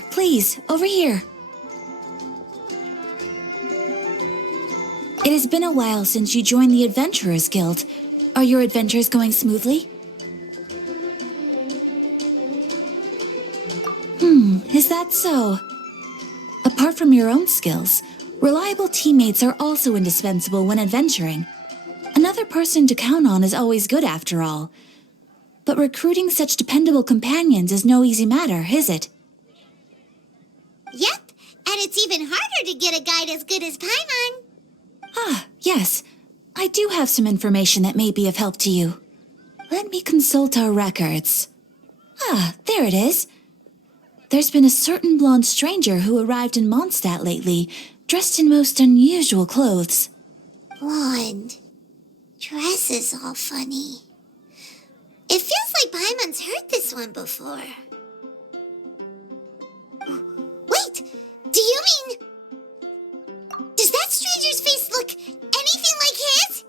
There, please, over here. It has been a while since you joined the Adventurers Guild. Are your adventures going smoothly? Is that so? Apart from your own skills, reliable teammates are also indispensable when adventuring. Another person to count on is always good after all. But recruiting such dependable companions is no easy matter, is it? Yep, and it's even harder to get a guide as good as Paimon. Ah, yes. I do have some information that may be of help to you. Let me consult our records. Ah, there it is. There's been a certain blonde stranger who arrived in Mondstadt lately, dressed in most unusual clothes. Blonde. Dress is all funny. It feels like Paimon's heard this one before. Wait, do you mean... Does that stranger's face look anything like his?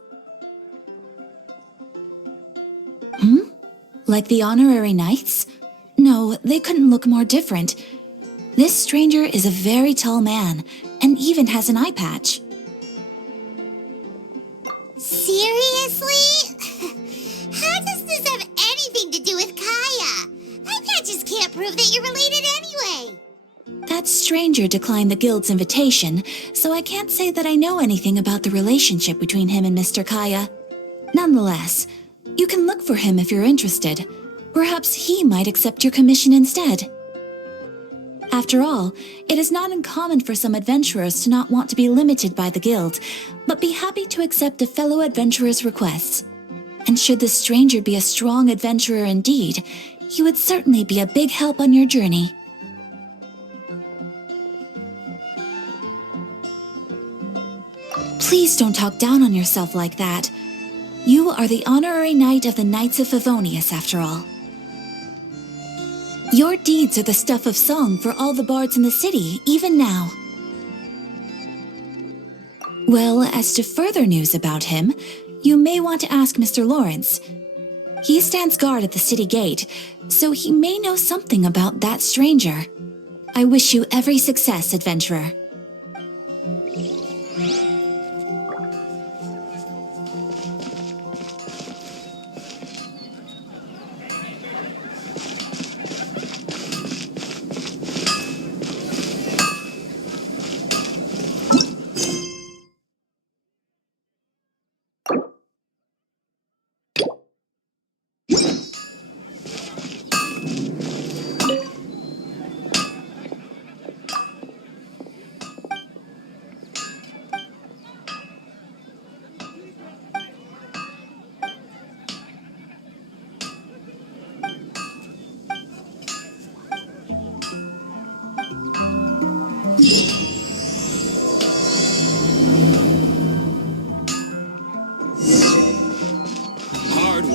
Like the honorary knights? No, they couldn't look more different. This stranger is a very tall man, and even has an eye patch. Seriously? How does this have anything to do with Kaya? Eye patches can't prove that you're related anyway. That stranger declined the guild's invitation, so I can't say that I know anything about the relationship between him and Mr. Kaya. Nonetheless, you can look for him if you're interested. Perhaps he might accept your commission instead. After all, it is not uncommon for some adventurers to not want to be limited by the guild, but be happy to accept a fellow adventurer's requests. And should the stranger be a strong adventurer indeed, he would certainly be a big help on your journey. Please don't talk down on yourself like that. You are the honorary knight of the Knights of Favonius, after all. Your deeds are the stuff of song for all the bards in the city, even now. Well, as to further news about him, you may want to ask Mr. Lawrence. He stands guard at the city gate, so he may know something about that stranger. I wish you every success, adventurer.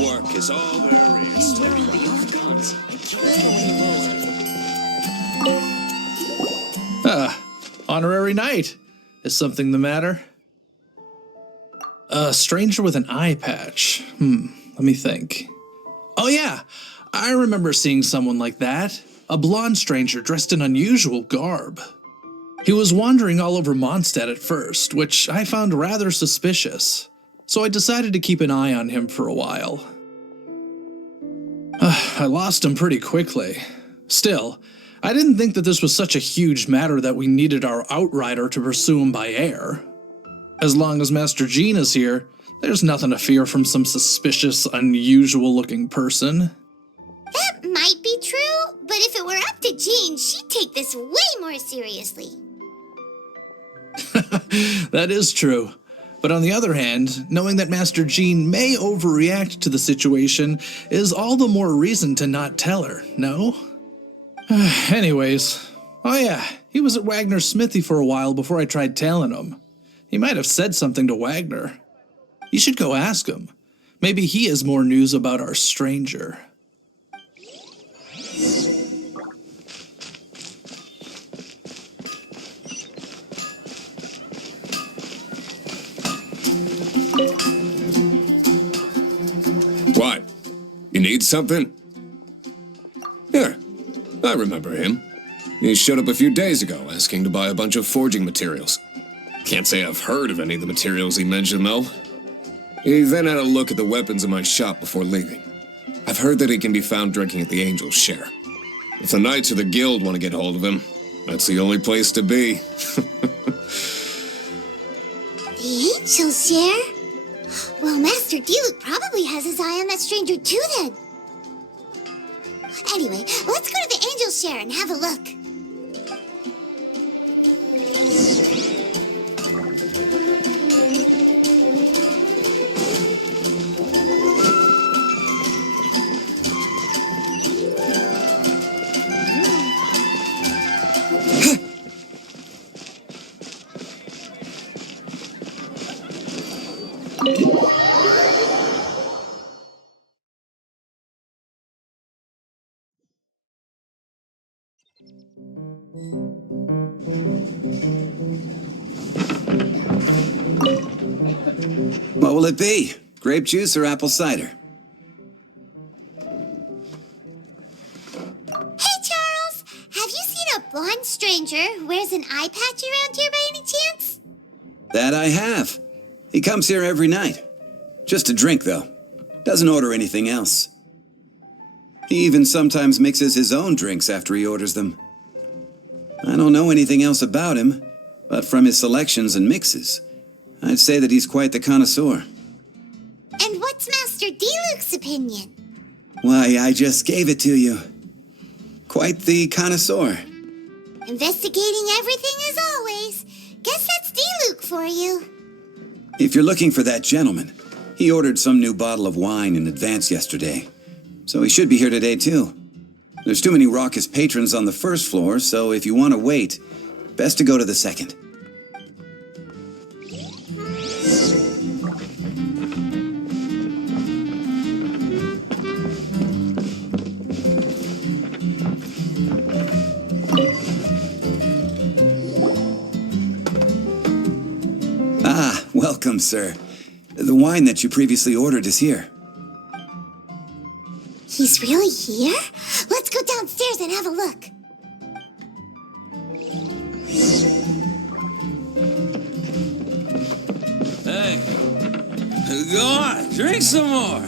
Work is all there is. Honorary knight. Is something the matter? A stranger with an eye patch. Let me think. Oh yeah, I remember seeing someone like that. A blonde stranger dressed in unusual garb. He was wandering all over Mondstadt at first, which I found rather suspicious. So I decided to keep an eye on him for a while. I lost him pretty quickly. Still, I didn't think that this was such a huge matter that we needed our outrider to pursue him by air. As long as Master Jean is here, there's nothing to fear from some suspicious, unusual-looking person. That might be true, but if it were up to Jean, she'd take this way more seriously. That is true. But on the other hand, knowing that Master Jean may overreact to the situation is all the more reason to not tell her, no? Anyways, oh yeah, he was at Wagner's smithy for a while before I tried tailing him. He might have said something to Wagner. You should go ask him. Maybe he has more news about our stranger. What? You need something? Here, I remember him. He showed up a few days ago asking to buy a bunch of forging materials. Can't say I've heard of any of the materials he mentioned, though. He then had a look at the weapons in my shop before leaving. I've heard that he can be found drinking at the Angel's Share. If the Knights of the Guild want to get hold of him, that's the only place to be. The Angel's Share? Well, Master Diluc probably has his eye on that stranger too, then. Anyway, let's go to the Angel's Share and have a look. What will it be? Grape juice or apple cider? Hey, Charles! Have you seen a blonde stranger who wears an eye patch around here by any chance? That I have. He comes here every night. Just to drink, though. Doesn't order anything else. He even sometimes mixes his own drinks after he orders them. I don't know anything else about him, but from his selections and mixes, I'd say that he's quite the connoisseur. And what's Master Diluc's opinion? Why, I just gave it to you. Quite the connoisseur. Investigating everything as always. Guess that's Diluc for you. If you're looking for that gentleman, he ordered some new bottle of wine in advance yesterday. So he should be here today, too. There's too many raucous patrons on the first floor, so if you want to wait, best to go to the second. Ah, welcome, sir. The wine that you previously ordered is here. He's really here? Let's go downstairs and have a look. Hey, go on, drink some more.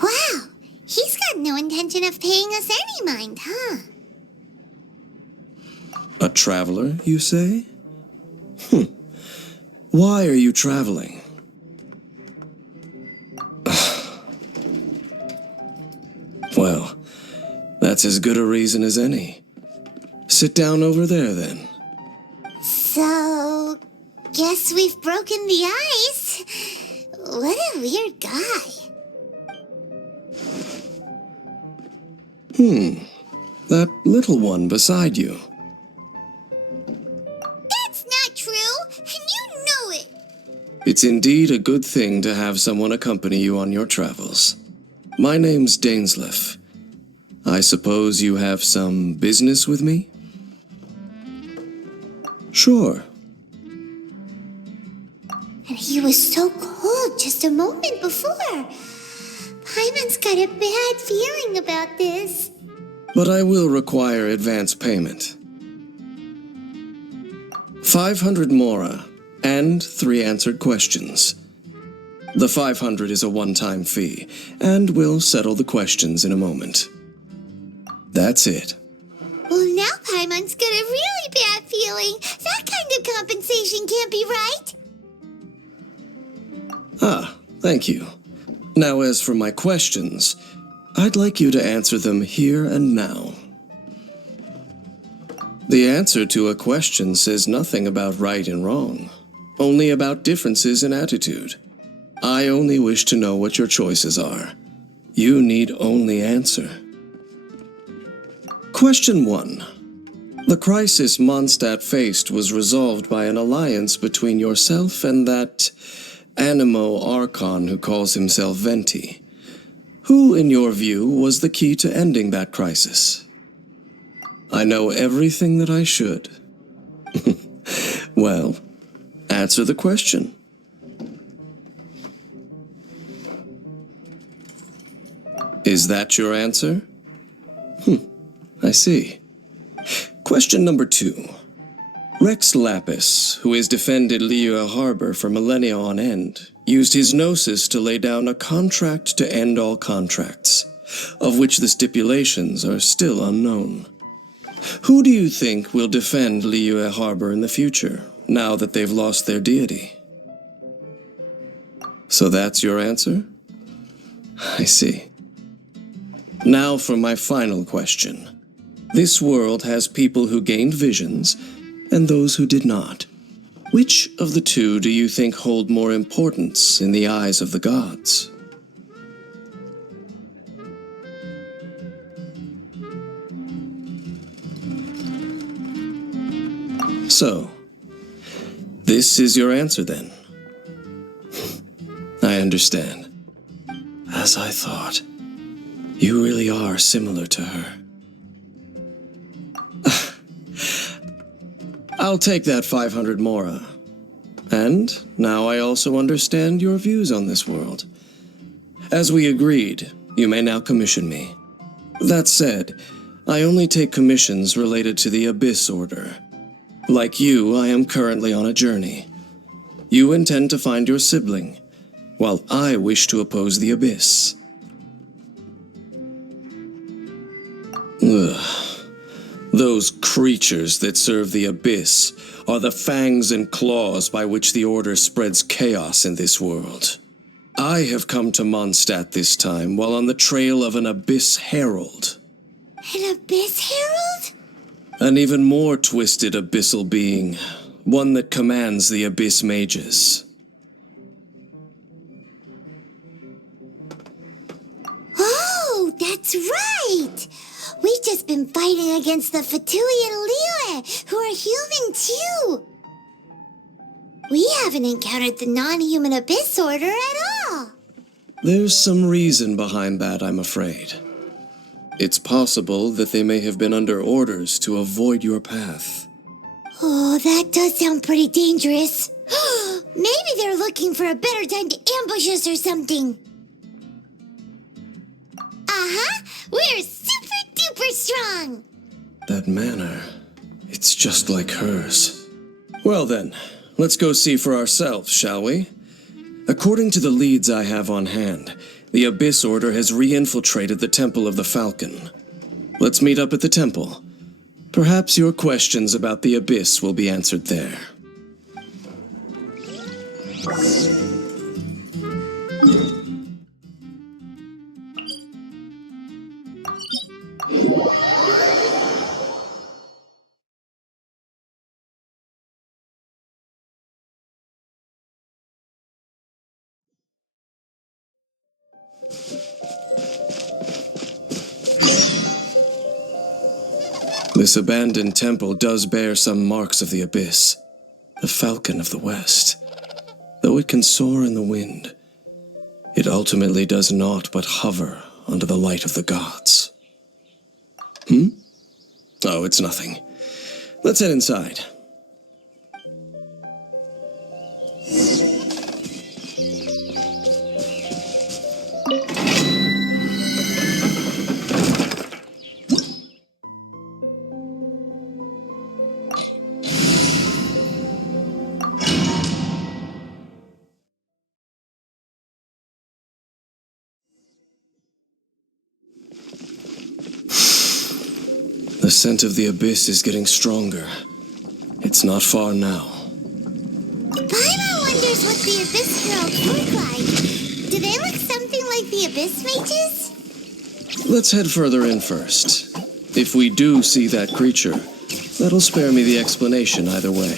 Wow, he's got no intention of paying us any mind, huh? A traveler, you say? Why are you traveling? Well, that's as good a reason as any. Sit down over there, then. So, guess we've broken the ice. What a weird guy. That little one beside you. That's not true, and you know it. It's indeed a good thing to have someone accompany you on your travels. My name's Dainsleif. I suppose you have some business with me? Sure. And he was so cold just a moment before. Paimon's got a bad feeling about this. But I will require advance payment. 500 mora and 3 answered questions. The 500 is a one-time fee, and we'll settle the questions in a moment. That's it. Well, now Paimon's got a really bad feeling. That kind of compensation can't be right. Ah, thank you. Now, as for my questions, I'd like you to answer them here and now. The answer to a question says nothing about right and wrong, only about differences in attitude. I only wish to know what your choices are. You need only answer. Question 1. The crisis Mondstadt faced was resolved by an alliance between yourself and that Animo Archon who calls himself Venti. Who, in your view, was the key to ending that crisis? I know everything that I should. Well, answer the question. Is that your answer? I see. Question number 2. Rex Lapis, who has defended Liyue Harbor for millennia on end, used his gnosis to lay down a contract to end all contracts, of which the stipulations are still unknown. Who do you think will defend Liyue Harbor in the future, now that they've lost their deity? So that's your answer? I see. Now for my final question. This world has people who gained visions, and those who did not. Which of the two do you think hold more importance in the eyes of the gods? So, this is your answer then? I understand. As I thought, you really are similar to her. I'll take that 500 mora. And now I also understand your views on this world. As we agreed, you may now commission me. That said, I only take commissions related to the Abyss Order. Like you, I am currently on a journey. You intend to find your sibling, while I wish to oppose the Abyss. Ugh. Those creatures that serve the Abyss are the fangs and claws by which the Order spreads chaos in this world. I have come to Mondstadt this time while on the trail of an Abyss Herald. An Abyss Herald? An even more twisted abyssal being, one that commands the Abyss Mages. Oh, that's right! We've just been fighting against the Fatui and Liyue, who are human too! We haven't encountered the non-human Abyss Order at all! There's some reason behind that, I'm afraid. It's possible that they may have been under orders to avoid your path. Oh, that does sound pretty dangerous. Maybe they're looking for a better time to ambush us or something. Uh-huh, we're super duper strong! That manner, it's just like hers. Well then, let's go see for ourselves, shall we? According to the leads I have on hand, the Abyss Order has re-infiltrated the Temple of the Falcon. Let's meet up at the temple. Perhaps your questions about the Abyss will be answered there. This abandoned temple does bear some marks of the Abyss, the Falcon of the West. Though it can soar in the wind, it ultimately does naught but hover under the light of the gods. Oh, it's nothing. Let's head inside. The scent of the Abyss is getting stronger. It's not far now. Paimon wonders what the Abyss Heralds look like. Do they look something like the Abyss Mages? Let's head further in first. If we do see that creature, that'll spare me the explanation either way.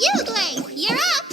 Yugling, you're up!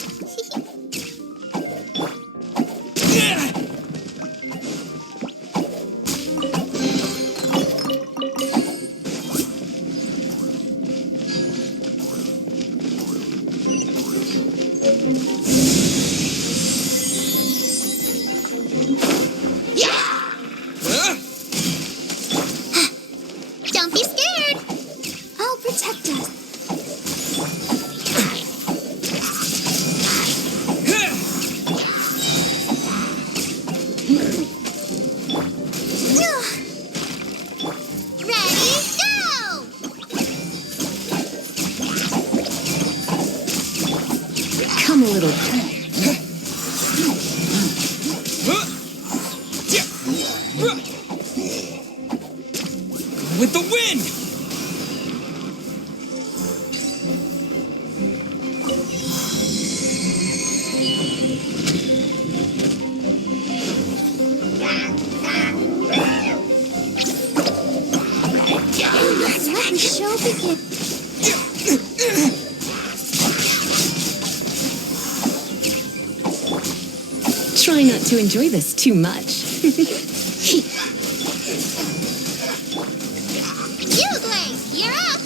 Try not to enjoy this too much. Dainsleif, you're up!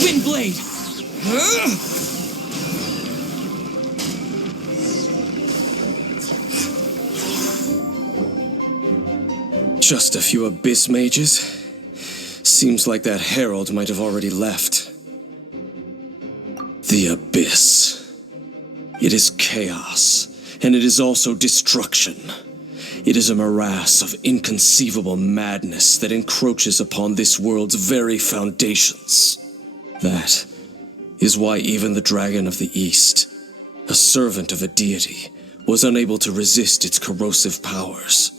Windblade! Just a few abyss mages? Seems like that herald might have already left. The abyss. It is chaos, and it is also destruction. It is a morass of inconceivable madness that encroaches upon this world's very foundations. That is why even the Dragon of the East, a servant of a deity, was unable to resist its corrosive powers.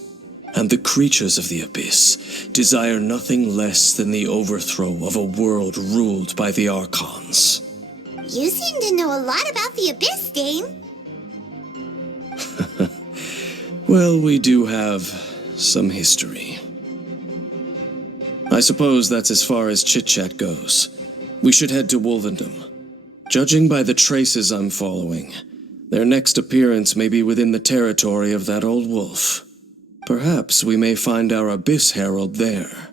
And the creatures of the abyss desire nothing less than the overthrow of a world ruled by the Archons. You seem to know a lot about the Abyss, Dane. Well, we do have some history. I suppose that's as far as chit-chat goes. We should head to Wolvendom. Judging by the traces I'm following, their next appearance may be within the territory of that old wolf. Perhaps we may find our Abyss Herald there.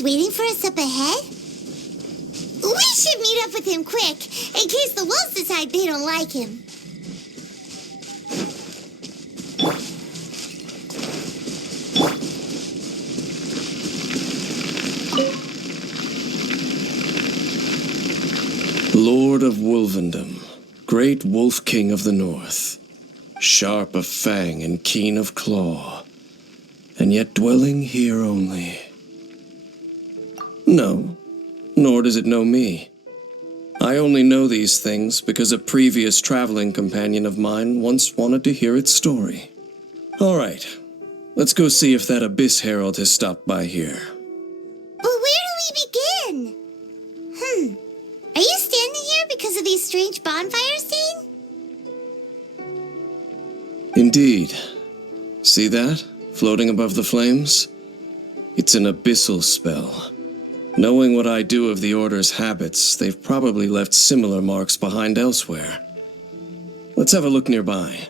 Waiting for us up ahead? We should meet up with him quick, in case the wolves decide they don't like him. Lord of Wolvendom, great wolf king of the north, sharp of fang and keen of claw, and yet dwelling here only. No, nor does it know me. I only know these things because a previous traveling companion of mine once wanted to hear its story. All right, let's go see if that Abyss Herald has stopped by here. But where do we begin? Are you standing here because of these strange bonfires, Dane? Indeed. See that, floating above the flames? It's an abyssal spell. Knowing what I do of the Order's habits, they've probably left similar marks behind elsewhere. Let's have a look nearby.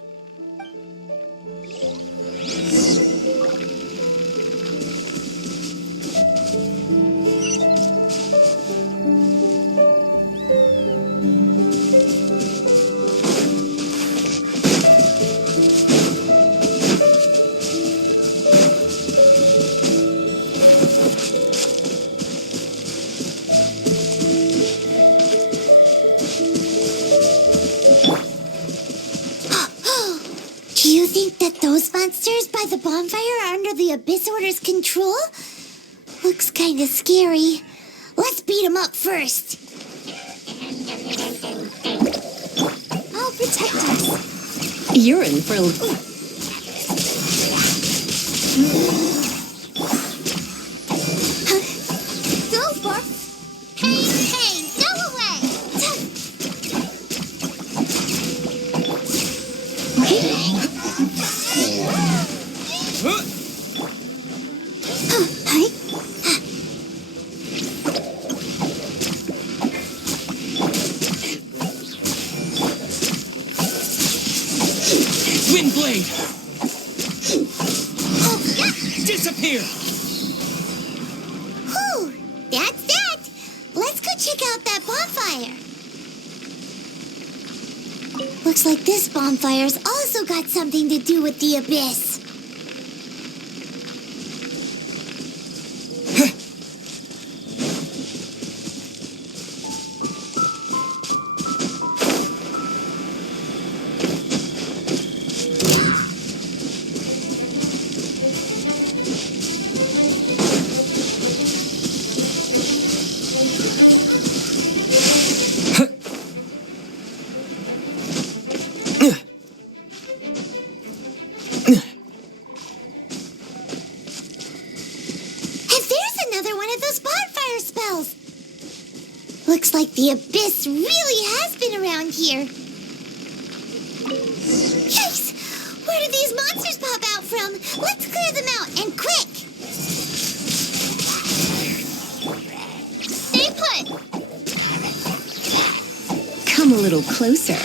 That those monsters by the bonfire are under the Abyss Order's control? Looks kinda scary. Let's beat them up first. I'll protect us. You're in for a... Go for pain, go away. Windblade! Disappear! Whew, that's that. Let's go check out that bonfire. Looks like this bonfire's also got something to do with the Abyss. Looks like the Abyss really has been around here. Yikes! Where did these monsters pop out from? Let's clear them out, and quick! Stay put! Come a little closer.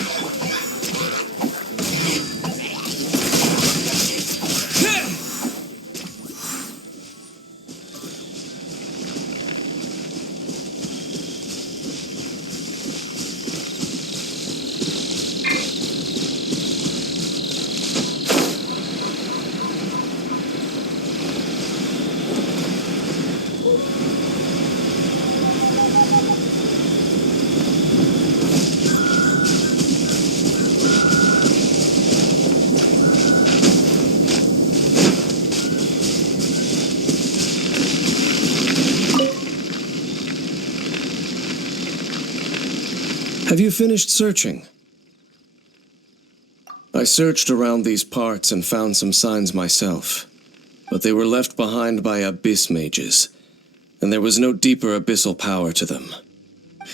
Have you finished searching? I searched around these parts and found some signs myself, but they were left behind by abyss mages, and there was no deeper abyssal power to them.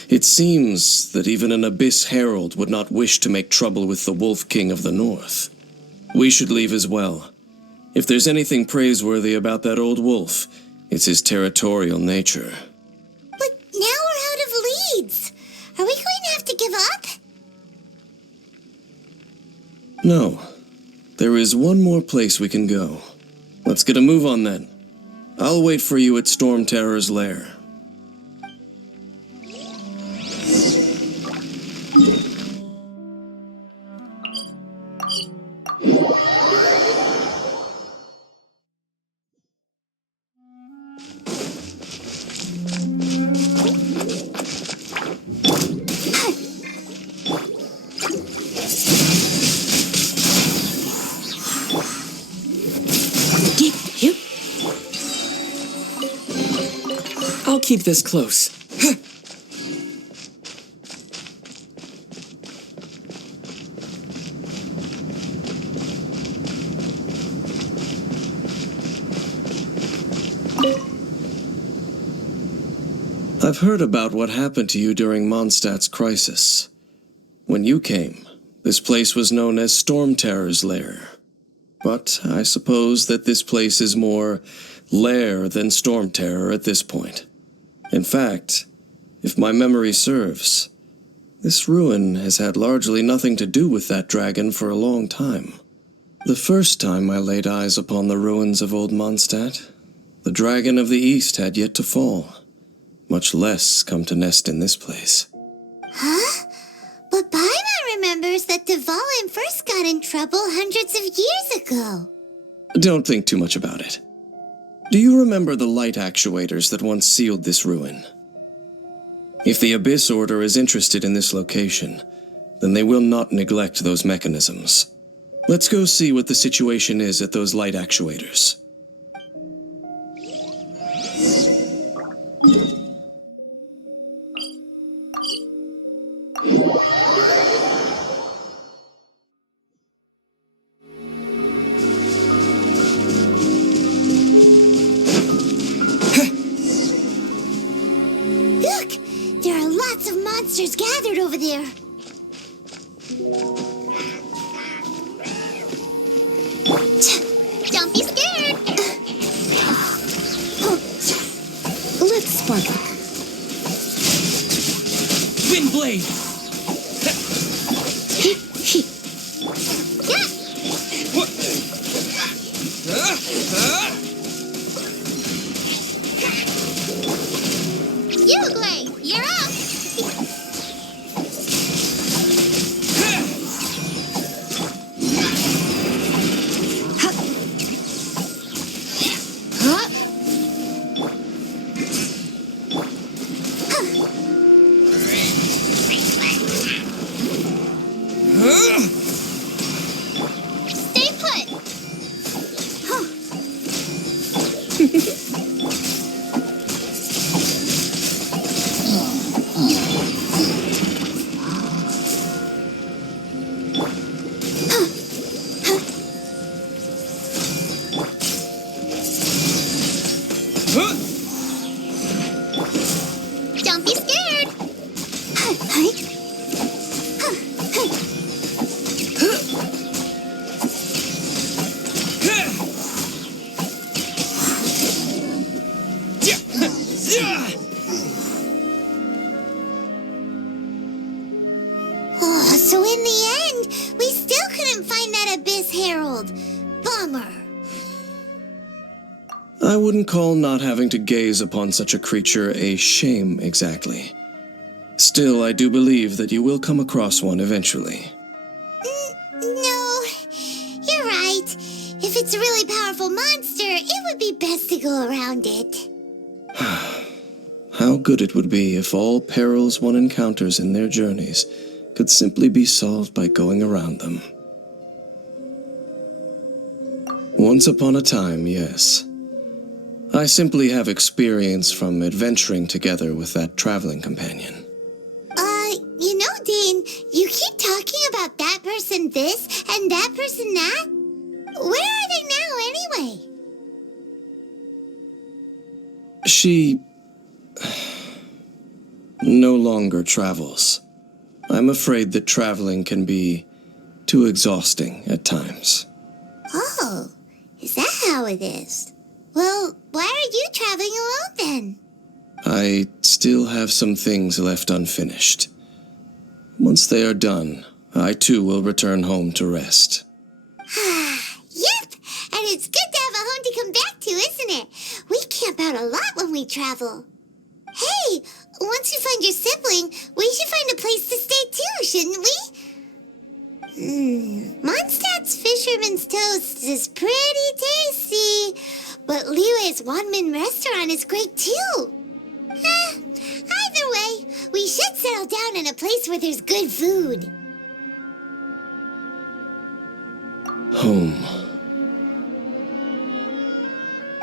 It seems that even an abyss herald would not wish to make trouble with the Wolf King of the North. We should leave as well. If there's anything praiseworthy about that old wolf, it's his territorial nature. But now we're out of leads. Are we going to have to give up? No. There is one more place we can go. Let's get a move on then. I'll wait for you at Storm Terror's lair. I'll keep this close. I've heard about what happened to you during Mondstadt's crisis. When you came, this place was known as Storm Terror's lair. But I suppose that this place is more lair than Storm Terror at this point. In fact, if my memory serves, this ruin has had largely nothing to do with that dragon for a long time. The first time I laid eyes upon the ruins of old Mondstadt, the dragon of the East had yet to fall, much less come to nest in this place. Huh? But Paimon remembers that Dvalin first got in trouble hundreds of years ago. Don't think too much about it. Do you remember the light actuators that once sealed this ruin? If the Abyss Order is interested in this location, then they will not neglect those mechanisms. Let's go see what the situation is at those light actuators. Look! There are lots of monsters gathered over there. Don't be scared! Let's spark it. Windblade! Uglay, you're up! Stay put! Don't be scared! Oh, so in the end, we still couldn't find that Abyss Herald. Bummer. I wouldn't call not having to gaze upon such a creature a shame exactly. Still, I do believe that you will come across one eventually. No, you're right. If it's a really powerful monster, it would be best to go around it. How good it would be if all perils one encounters in their journeys could simply be solved by going around them. Once upon a time, yes. I simply have experience from adventuring together with that traveling companion. You know, Dane, you keep talking about that person this and that person that. Where are they now, anyway? She no longer travels. I'm afraid that traveling can be too exhausting at times. Oh, is that how it is? Well, why are you traveling alone then? I still have some things left unfinished. Once they are done, I too will return home to rest. Yep, and it's good to have a home to come back to, isn't it? We camp out a lot when we travel. Hey, once you find your sibling, we should find a place to stay too, shouldn't we? Mondstadt's Fisherman's Toast is pretty tasty, but Liue's Wanmin restaurant is great too. Either way, we should settle down in a place where there's good food. Home.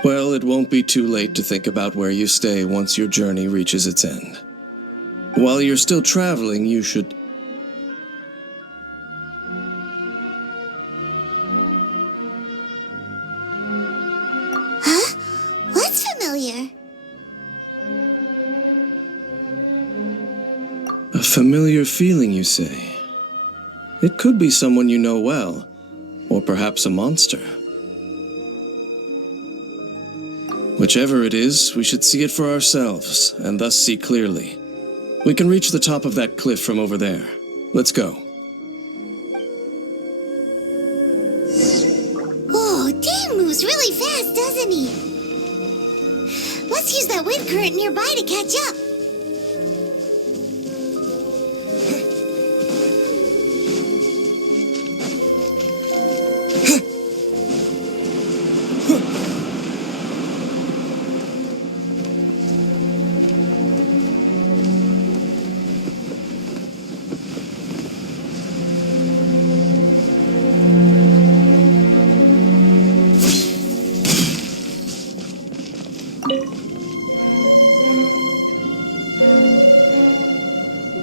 Well, it won't be too late to think about where you stay once your journey reaches its end. While you're still traveling, you should... Huh? What's familiar? A familiar feeling, you say? It could be someone you know well, or perhaps a monster. Whichever it is, we should see it for ourselves, and thus see clearly. We can reach the top of that cliff from over there. Let's go. Oh, Dane moves really fast, doesn't he? Let's use that wind current nearby to catch up.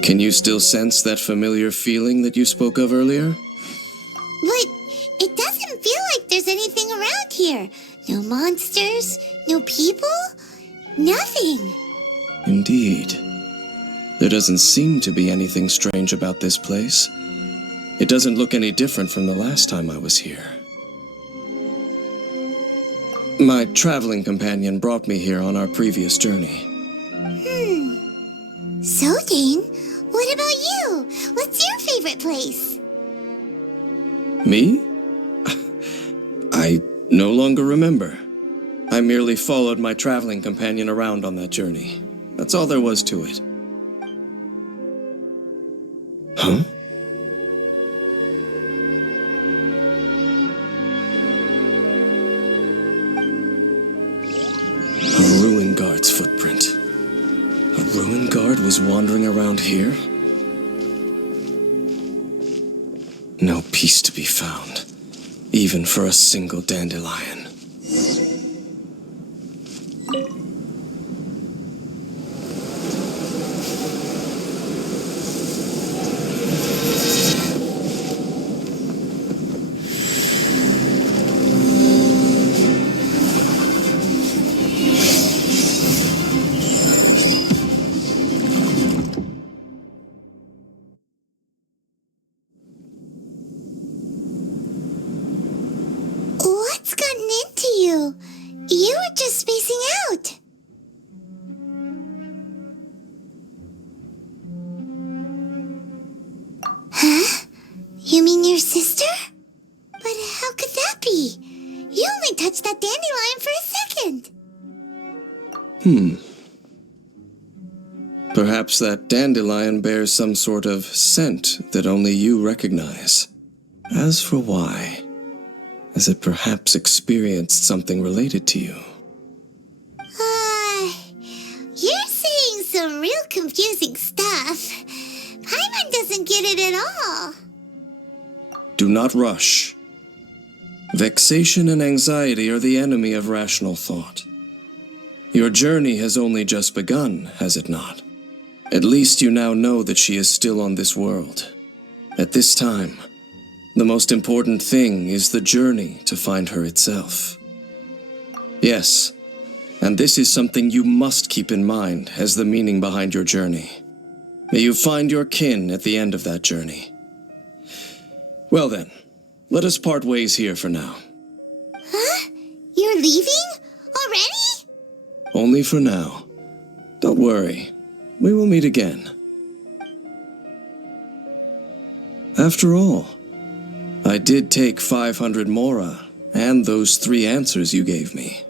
Can you still sense that familiar feeling that you spoke of earlier? But it doesn't feel like there's anything around here. No monsters, no people, nothing. Indeed. There doesn't seem to be anything strange about this place. It doesn't look any different from the last time I was here. My traveling companion brought me here on our previous journey. So, Dane, what about you? What's your favorite place? Me? I no longer remember. I merely followed my traveling companion around on that journey. That's all there was to it. Huh? A ruin guard's footprint. A ruin guard was wandering around here? No peace to be found, even for a single dandelion. What's gotten into you? You were just spacing out. Huh? You mean your sister? But how could that be? You only touched that dandelion for a second. Perhaps that dandelion bears some sort of scent that only you recognize. As for why, has it perhaps experienced something related to you? You're saying some real confusing stuff. Paimon doesn't get it at all. Do not rush. Vexation and anxiety are the enemy of rational thought. Your journey has only just begun, has it not? At least you now know that she is still on this world. At this time, the most important thing is the journey to find her itself. Yes, and this is something you must keep in mind as the meaning behind your journey. May you find your kin at the end of that journey. Well then, let us part ways here for now. Huh? You're leaving? Already? Only for now. Don't worry, we will meet again. After all, I did take 500 mora and those 3 answers you gave me.